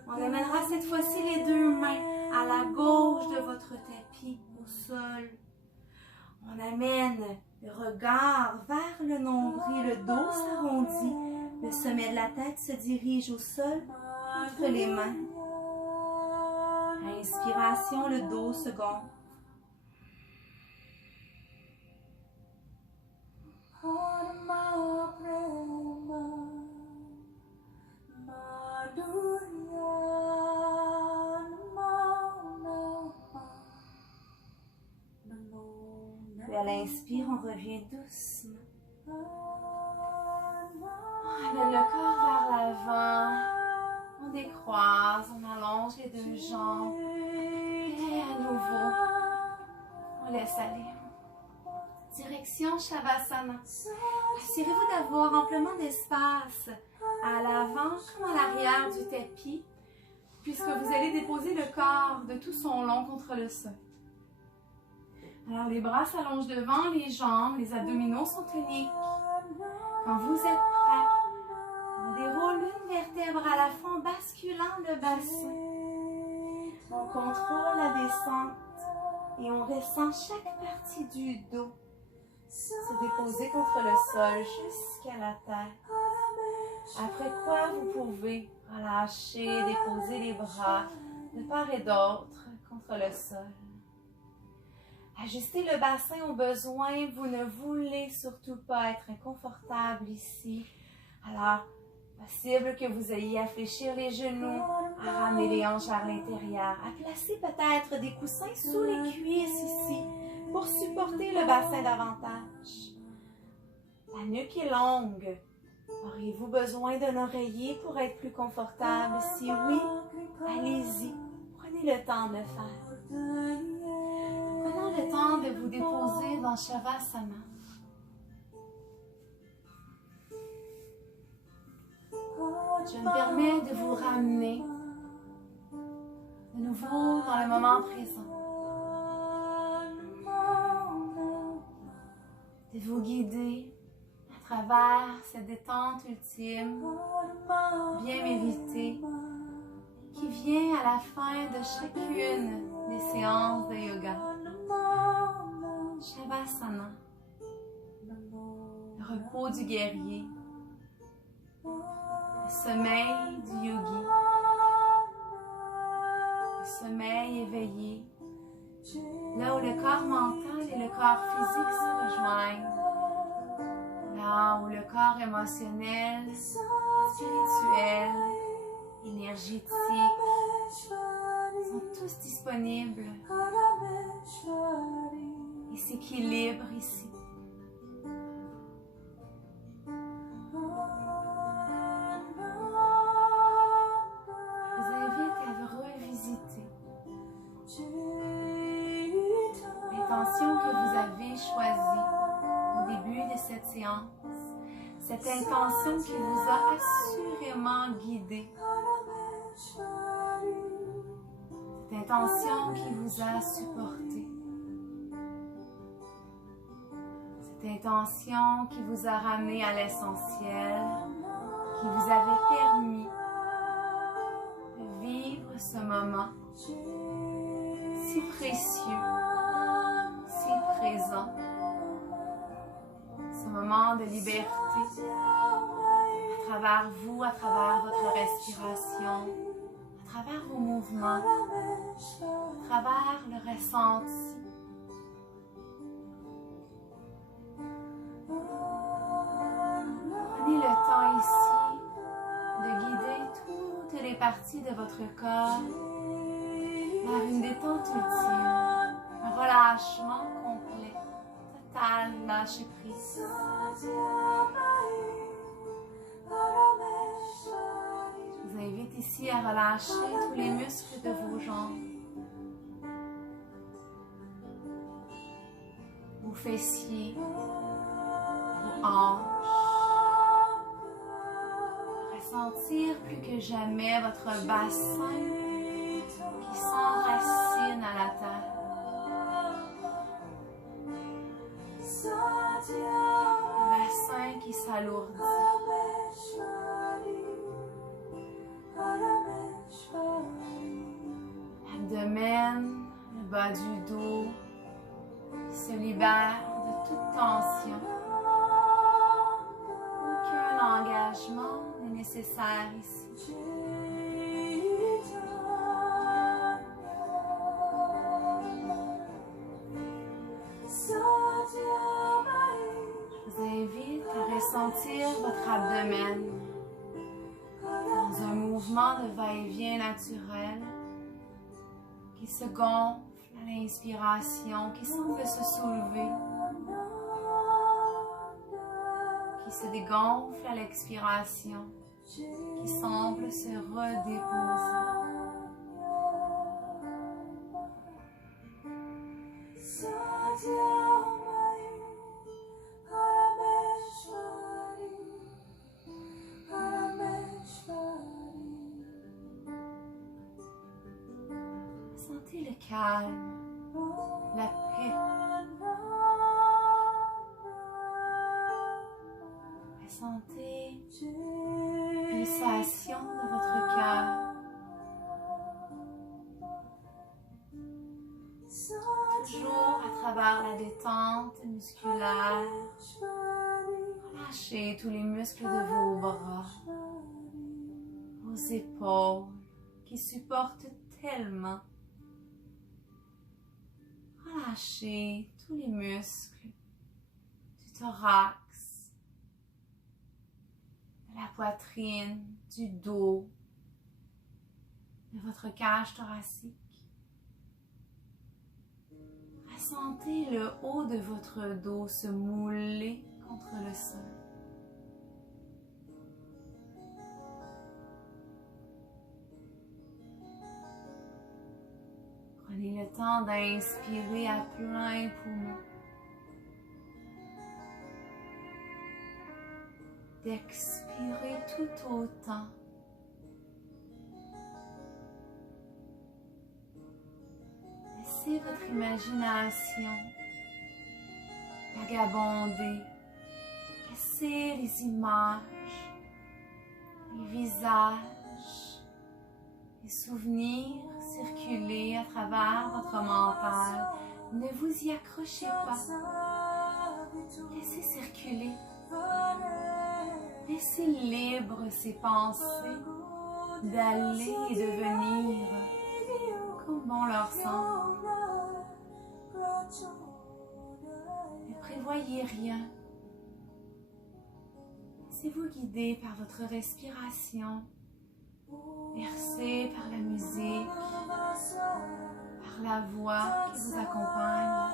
On amènera cette fois-ci les 2 mains à la gauche de votre tapis au sol. On amène le regard vers le nombril, le dos s'arrondit, le sommet de la tête se dirige au sol entre les mains. Inspiration, le dos se gonfle. Puis à l'inspire, on revient doucement. On amène le corps vers l'avant. On décroise, on allonge les 2 jambes. Et à nouveau, on laisse aller. Direction Shavasana. Assurez-vous d'avoir amplement d'espace à l'avant comme à l'arrière du tapis, puisque vous allez déposer le corps de tout son long contre le sol. Alors les bras s'allongent devant les jambes, les abdominaux sont toniques. Quand vous êtes prêts, on déroule une vertèbre à la fois en basculant le bassin. On contrôle la descente et on ressent chaque partie du dos se déposer contre le sol jusqu'à la tête. Après quoi, vous pouvez relâcher, déposer les bras de part et d'autre contre le sol. Ajustez le bassin au besoin. Vous ne voulez surtout pas être inconfortable ici. Alors, possible que vous ayez à fléchir les genoux, à ramener les hanches vers l'intérieur, à placer peut-être des coussins sous les cuisses ici pour supporter le bassin davantage. La nuque est longue. Auriez-vous besoin d'un oreiller pour être plus confortable? Si oui, allez-y. Prenez le temps de le faire. Prenons le temps de vous déposer dans Shavasana. Je me permets de vous ramener de nouveau dans le moment présent. De vous guider à travers cette détente ultime, bien méritée, qui vient à la fin de chacune des séances de yoga. Shavasana, le repos du guerrier, le sommeil du yogi, le sommeil éveillé, là où le corps mental et le corps physique se rejoignent, là où le corps émotionnel, spirituel, énergétique sont tous disponibles et s'équilibrent ici. Je vous invite à revisiter l'intention que vous avez choisie au début de cette séance, cette intention qui vous a assurément guidé, cette intention qui vous a supporté, Cette intention qui vous a ramené à l'essentiel, qui vous avait permis de vivre ce moment si précieux, si présent, ce moment de liberté à travers vous, à travers votre respiration, à travers vos mouvements, à travers le ressenti. Prenez le temps ici de guider toutes les parties de votre corps vers une détente ultime, un relâchement complet, total, lâcher prise. Je vous invite ici à relâcher tous les muscles de vos jambes, vos fessiers, vos hanches. Ressentir plus que jamais votre bassin qui s'enracine à la terre. Le bassin qui s'alourdit. L'abdomen, le bas du dos qui se libère de toute tension. Aucun engagement n'est nécessaire ici. Je vous invite à ressentir votre abdomen dans un mouvement de va-et-vient naturel qui se gonfle à l'inspiration, qui semble se soulever, qui se dégonfle à l'expiration, qui semble se redéposer. Sentez le calme, la paix. Ressentez la pulsation de votre cœur. Toujours à travers la détente musculaire, relâchez tous les muscles de vos bras, vos épaules qui supportent tellement. Relâchez tous les muscles du thorax, de la poitrine, du dos, de votre cage thoracique. Ressentez le haut de votre dos se mouler contre le sol. Prenez le temps d'inspirer à plein poumon, d'expirer tout autant. Laissez votre imagination vagabonder, laissez les images, les visages, les souvenirs circuler à travers votre mental. Ne vous y accrochez pas. Laissez circuler. Laissez libre ces pensées d'aller et de venir comme bon leur semble. Ne prévoyez rien. Laissez-vous guider par votre respiration, bercé par la musique, par la voix qui vous accompagne.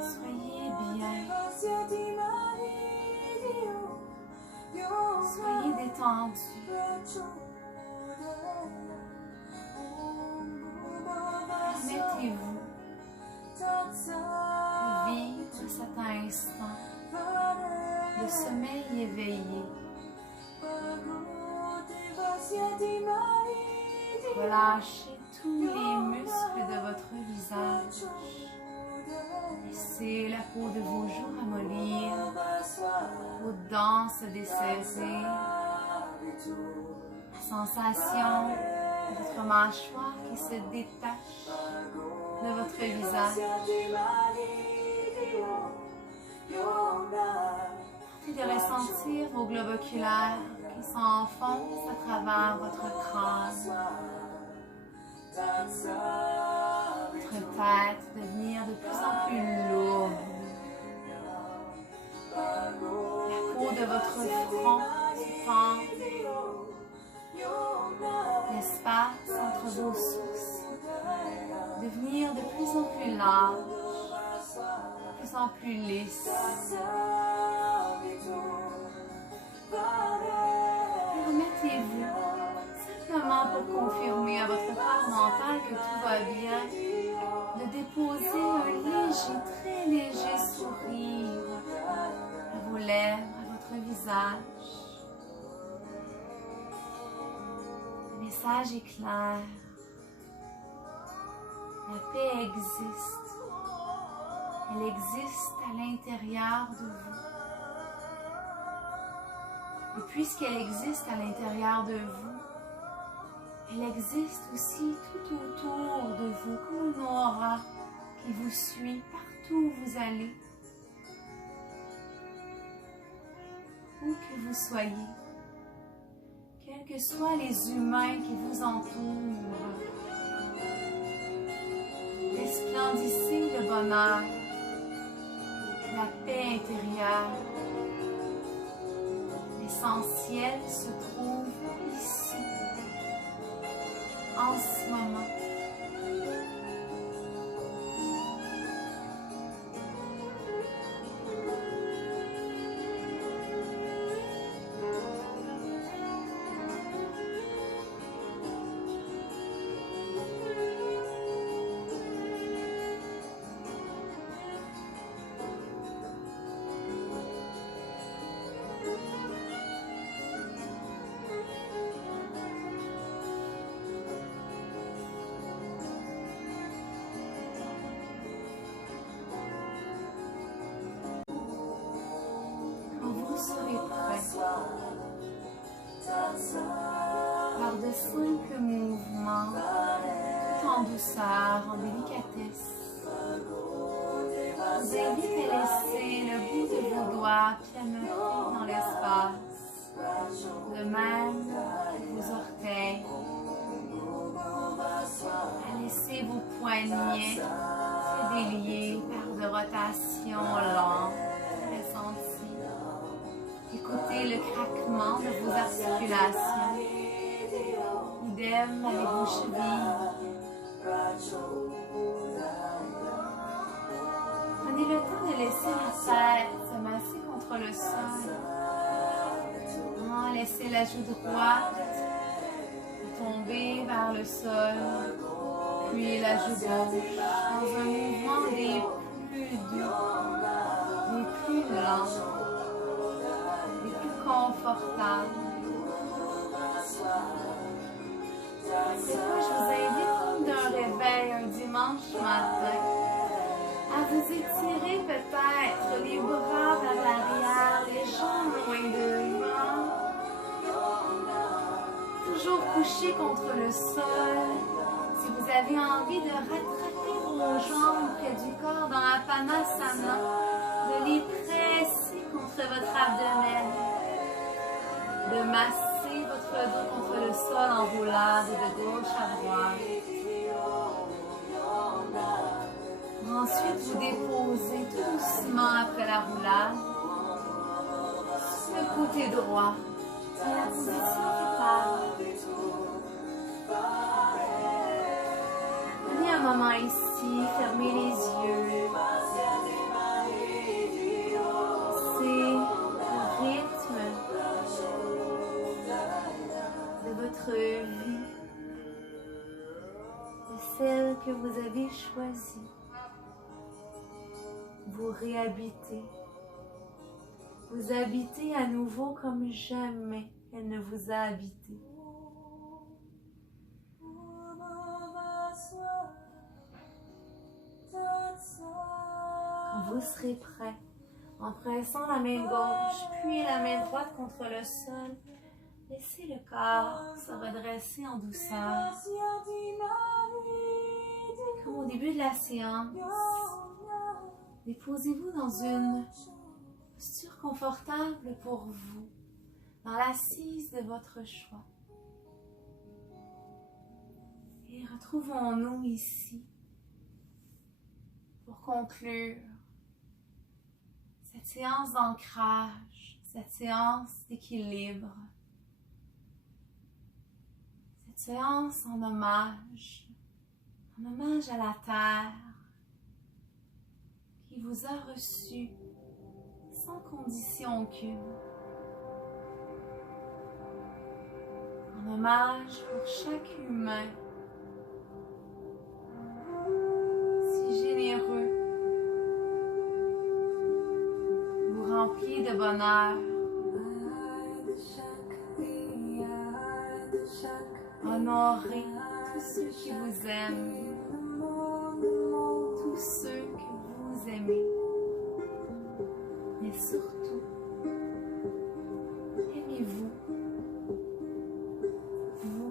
Soyez bien. Soyez détendu. Permettez-vous de vivre cet instant de sommeil éveillé. Relâchez tous les muscles de votre votre visage. Laissez la peau de vos joues ramollir, vos dents se desserrer. La sensation de votre mâchoire qui se détache de votre visage. Tentez de ressentir vos globes oculaires qui s'enfoncent à travers votre crâne. Votre tête devenir de plus en plus lourde. La peau de votre front se tend. L'espace entre vos sourcils devenir de plus en plus large, de plus en plus lisse. Permettez-vous, simplement pour confirmer à votre corps mental que tout va bien, de déposer un léger, très léger sourire à vos lèvres, à votre visage. Le message est clair. La paix existe. Elle existe à l'intérieur de vous. Et puisqu'elle existe à l'intérieur de vous, elle existe aussi tout autour de vous, comme une aura qui vous suit partout où vous allez, où que vous soyez, quels que soient les humains qui vous entourent. Resplendissez le bonheur, la paix intérieure. L'essentiel se trouve ici, en ce moment. Par de simples mouvements, tout en douceur, en délicatesse. Je vous invite à laisser le bout de vos doigts pianoter dans l'espace, de même que vos orteils. À laisser vos poignets se délier par de rotations lentes, ressenties. Écoutez le craquement de vos articulations. Idem avec vos chevilles. Prenez le temps de laisser la tête se masser contre le sol. Laissez la joue droite tomber vers le sol, puis la joue gauche dans un mouvement des plus doux, des plus lents, des plus confortables. Cette fois, je vous invite comme d'un réveil un dimanche matin à vous étirer peut-être les bras vers l'arrière, les jambes loin devant. Toujours couché contre le sol. Si vous avez envie de rattraper vos jambes près du corps dans la Padmasana, de les presser contre votre abdomen, de masser votre dos contre le sol en roulade de gauche à droite. Ensuite, vous déposez tout doucement après la roulade sur le côté droit. C'est la position prenez un moment ici, fermez les yeux. C'est le rythme de votre vie, de celle que vous avez choisie. Vous réhabitez. Vous habitez à nouveau comme jamais elle ne vous a habité. vous serez prêt. En pressant la main gauche, puis la main droite contre le sol, laissez le corps se redresser en douceur. Comme au début de la séance, déposez-vous dans une posture confortable pour vous, dans l'assise de votre choix. Et retrouvons-nous ici pour conclure cette séance d'ancrage, cette séance d'équilibre, cette séance en hommage à la terre qui vous a reçu sans condition aucune. En hommage pour chaque humain si généreux, vous remplit de bonheur. Honorez tous ceux qui vous aiment, tous ceux que vous aimez, mais surtout, aimez-vous, vous.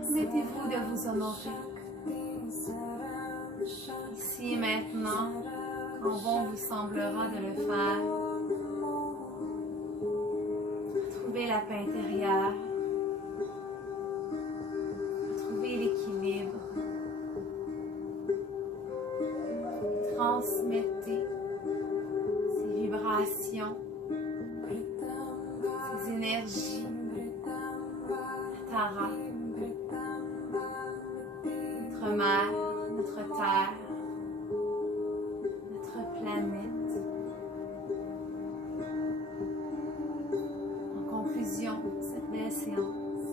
Permettez-vous de vous honorer. Ici et maintenant, quand bon vous semblera de le faire, retrouvez la paix intérieure, retrouvez l'équilibre, transmettez ces vibrations, ces énergies à Tara, notre mère, notre terre, notre planète. En conclusion de cette belle séance,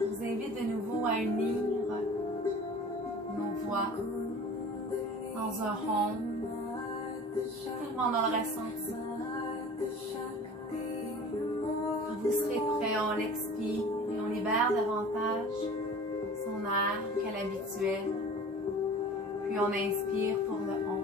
je vous invite de nouveau à unir nos voix dans un home, tellement dans le ressenti. Quand vous serez prêt, on l'expire et on libère davantage son air qu'à l'habituel. Puis on inspire pour le on.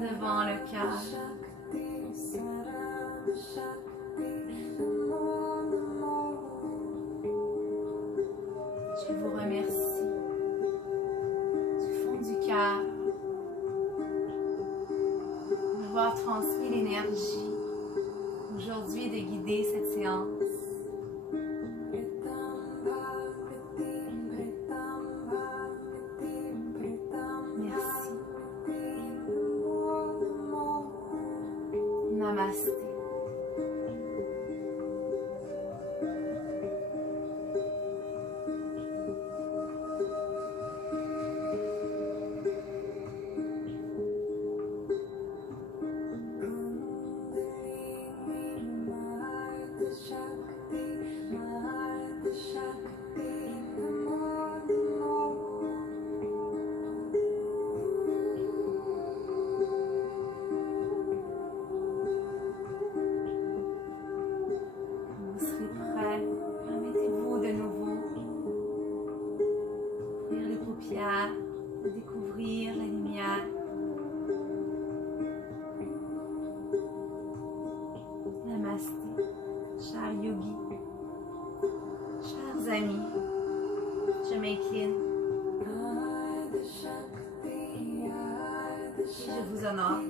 Devant le cœur. Je vous remercie du fond du cœur d'avoir transmis l'énergie aujourd'hui de guider cette séance. Namasté. De découvrir la lumière. Namasté, chers yogis, chers amis, je m'incline et je vous honore.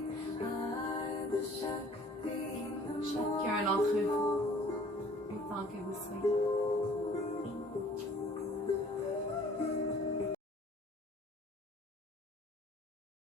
Chacun d'entre vous tant que vous soyez.